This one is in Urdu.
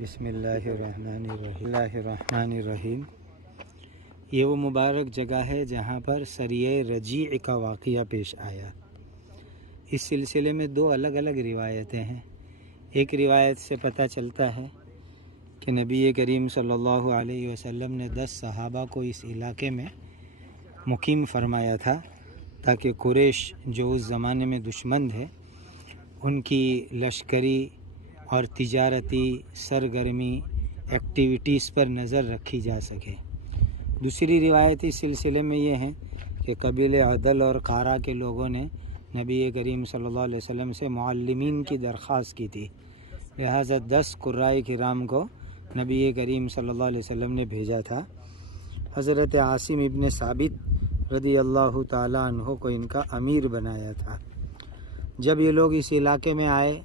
بسم اللہ الرحمن الرحیم۔ یہ وہ مبارک جگہ ہے جہاں پر سریہ رجیع کا واقعہ پیش آیا۔ اس سلسلے میں دو الگ الگ روایتیں ہیں۔ ایک روایت سے پتہ چلتا ہے کہ نبی کریم صلی اللہ علیہ وسلم نے 10 صحابہ کو اس علاقے میں مقیم فرمایا تھا تاکہ قریش جو اس زمانے میں دشمن ہے ان کی لشکری اور تجارتی سرگرمی ایکٹیویٹیز پر نظر رکھی جا سکے۔ دوسری روایت اس سلسلے میں یہ ہے کہ قبیلہ عدل اور قارا کے لوگوں نے نبی کریم صلی اللہ علیہ وسلم سے معلمین کی درخواست کی تھی، لہٰذا 10 قراء کرام کو نبی کریم صلی اللہ علیہ وسلم نے بھیجا تھا۔ حضرت عاصم ابن ثابت رضی اللہ تعالیٰ عنہ کو ان کا امیر بنایا تھا۔ جب یہ لوگ اس علاقے میں آئے